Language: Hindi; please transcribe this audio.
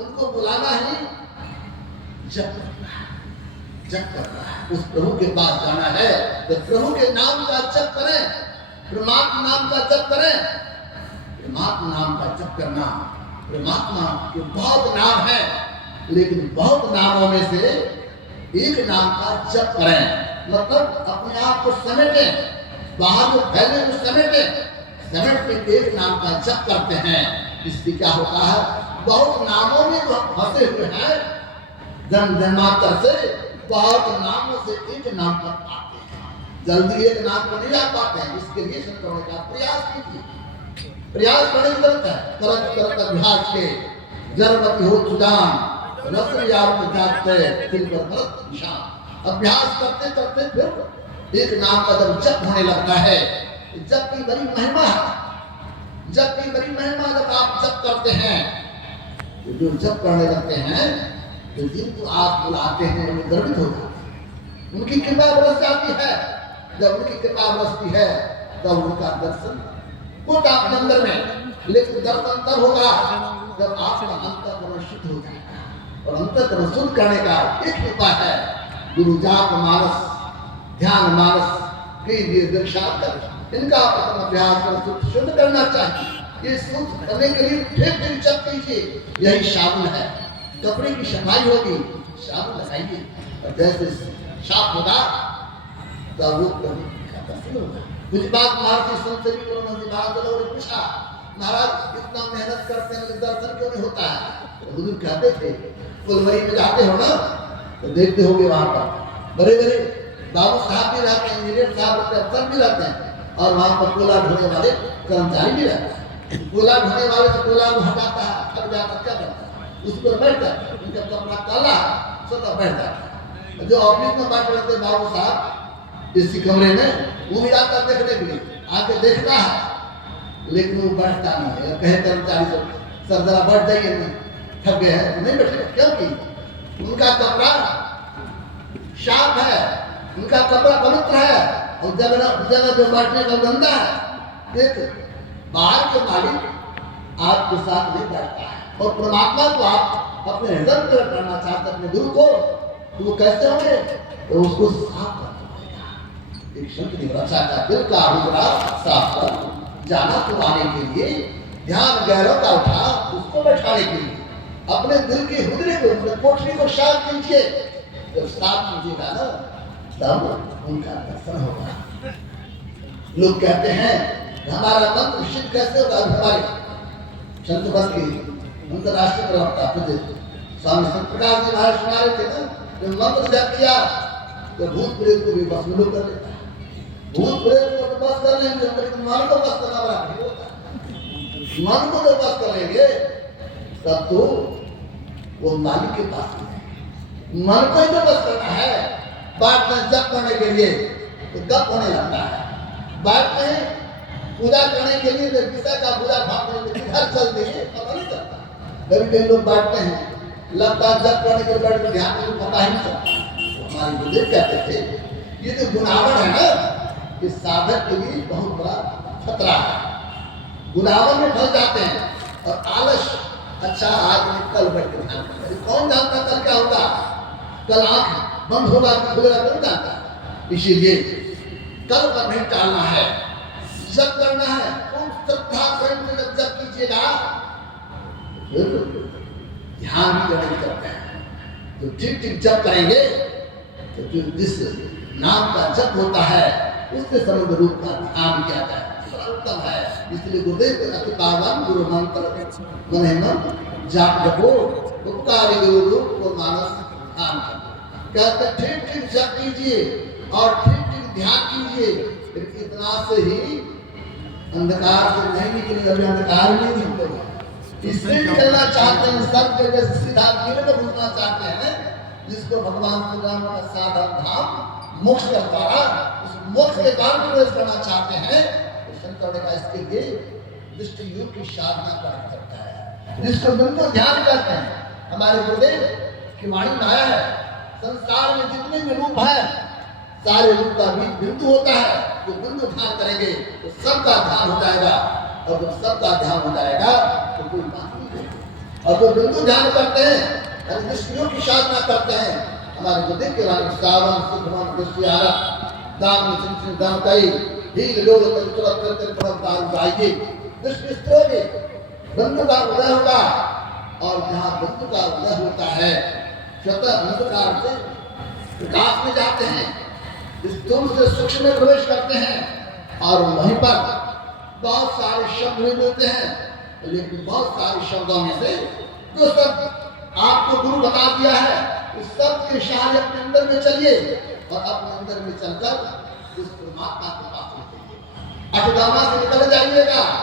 उनको बुलाना ही जप करना है, जप करना है। उस प्रभु के पास जाना है तो प्रभु के नाम का जप करें, परमात्मा नाम का जप करें। परमात्मा नाम का जप करना, परमात्मा के बहुत नाम है, लेकिन बहुत नामों में से एक नाम का जप करें। मतलब अपने आप को समेटें, बाहर जो फैले को समेटें, समेट के एक नाम का जप करते हैं। इससे क्या होता है, बहुत नामों में जो फंसे हुए हैं जन्म जन्मांतर से, बहुत नामों से एक नाम पर आते हैं। जल्दी एक नाम पर नहीं आ पाते हैं। इसके लिए संतों का प्रयास कीजिए, प्रयास करने की जरूरत है। तरत तरत अभ्यास के जरमती हो चुदान रस्म याद जाते दिल पर गलत निशान। अभ्यास करते करते फिर एक नाम का जब जप होने लगता है, जप की बड़ी महिमा है। जप की बड़ी महिमा, जब आप जप करते हैं तो जो जप करने लगते हैं तो जिनको आप बुलाते हैं वो गर्वित हो जाते हैं, उनकी कृपा बरस जाती है। जब उनकी कृपा बरसती है तब उनका दर्शन होता अपने अंदर में। लेकिन दर्शन तब होगा जब आपका अंतःकरण शुद्ध हो जाएगा। और अंतःकरण शुद्ध करने का एक उपाय है, गुरु जाप मानस, ध्यान मानस के लिए दीक्षांतर, इनका प्रथम अभ्यास कर शुद्ध करना चाहिए। ये शुद्ध करने के लिए ठीक ठीक जप कीजिए। यही साबुन है, कपड़े की सफाई होगी, साबुन लगाइए और जैसे साफ होगा तब वो प्रभु का दर्शन होगा। कुछ बात महर्षि संत से भी महाराज ने पूछा, महाराज इतना मेहनत करते हैं दर्शन क्यों नहीं होता है? तो हुजूर कहते थे, फुलवरी में जाते हो ना तो देखते होंगे वहां पर बड़े बड़े बाबू साहब भी रहते हैं, इंजीनियर साहब रहते हैं, अफसर भी रहते हैं, और वहां पर कोला ढोने वाले कर्मचारी भी रहते हैं। कोला ढोने वाले से कोला को हटाता है, थक जाता क्या करता है, उस पर बैठ जाता है, उनका कपड़ा काला स्वतः बैठ जाता है। जो ऑफिस में बैठे रहते हैं बाबू साहब इसी कमरे में, वो भी आता देखने के लिए आके देखता है, लेकिन वो बैठता नहीं है। कहे कर्मचारी से सर जरा बैठ जाइए, थक गए हैं, नहीं बैठे, क्योंकि उनका कपड़ा साफ है, उनका कपड़ा पवित्र है, और जगह जो बैठने का गंदा है। एक बाहर के मालिक आपके साथ नहीं बैठता है, और परमात्मा को आप अपने हृदय में करना चाहते अपने गुरु को, तो वो कैसे होंगे? तो उसको साफ करना पड़ेगा। एक संत ने रचा का दिल का हुजरा साफ कर जाना तो आने के लिए, ध्यान गहरों का उठा उसको बैठाने के लिए, अपने दिल के हुजरे को, अपने कोठरी को साफ कीजिए। जब साफ कीजिएगा ना तब उनका दर्शन होगा। लोग कहते हैं हमारा मंत्र सिद्ध कैसे होगा? हमारे संत बस के अंतरराष्ट्रीय प्रवक्ता स्वामी संत प्रकाश जी महाराज सुना रहे थे ना, जब मंत्र जप किया तो भूत प्रेत को भी बस में कर लेता है। भूत प्रेत को तो बस कर लेंगे, लेकिन मन को बस करना बड़ा कठिन होता है। मन को तो बस कर लेंगे तब तो वो मालिक के पास है। मन को ही तो बस करना है। बात में जप करने के लिए तो गप होने लगता है, बात में पूजा करने के लिए विषय का पूजा भाग घर चल देंगे, पता नहीं चलता। कभी कई लोग बांटते हैं, लगता जप करने के बैठ के ध्यान में पता ही नहीं चलता। हमारे गुरुदेव कहते थे ये जो गुनावन है ना, ये साधक के लिए बहुत बड़ा खतरा है। गुनावन में फंस जाते हैं और आलस, अच्छा आज मैं कल बैठ के ध्यान करें, कौन जानता कल क्या होगा, कल आंख बंद होगा कि खुलेगा कौन जानता। इसीलिए कल पर नहीं टालना है, जप करना है। खूब श्रद्धा प्रेम से जब जप कीजिएगा ध्यान भी करने करते हैं तो ठीक ठीक जप करेंगे तो जो जिस नाम का जप होता है उसके समग्र रूप का ध्यान किया जाए, उत्तम है। इसलिए गुरुदेव अति पावन गुरु मंत्र मन जाप जपो उपकारी गुरु रूप को मानस ध्यान करो। कहते ठीक ठीक जप कीजिए और ठीक ठीक ध्यान कीजिए, इतना से ही अंधकार से नहीं निकलेगा। अभी अंधकार में नहीं निकलेगा, इससे निकलना चाहते हैं सब जगह सीधा गिरे में घुसना चाहते हैं, जिसको भगवान श्री राम का साधन धाम मोक्ष का द्वारा उस मोक्ष के द्वार प्रवेश करना चाहते हैं। तो शंकर ने कहा इसके लिए दृष्टि योग की साधना प्राप्त करता है, जिसको बिल्कुल ध्यान करते हैं। हमारे गुरुदेव की वाणी में आया है, संसार में जितने भी रूप है सारे रूप का भी बिंदु होता है। जो बिंदु ध्यान करेंगे तो सबका ध्यान हो जाएगा, और जब सबका ध्यान हो जाएगा तो कोई बात नहीं रहेगी। और जो बिंदु ध्यान करते हैं यानी निष्क्रियों की साधना करते हैं, हमारे जो दिव्य वाले सावन सुखमन दृष्टि आरत दान चिंतन दान कई हील लोग तुरंत करते परम दान जाएगी दृष्टि स्त्रोगी बंधु का उदय होगा। और जहाँ बंधु का उदय होता है स्वतः अंधकार से प्रकाश में जाते हैं, स्थूल से सूक्ष्म में प्रवेश करते हैं और वहीं पर बहुत सारे शब्द भी मिलते हैं, लेकिन बहुत सारे शब्दों में से जो शब्द आपको गुरु बता दिया है उस शब्द के सहारे अपने अंदर में चलिए और अपने अंदर में चलकर उस परमात्मा के पास अठगामा से निकल जाइएगा।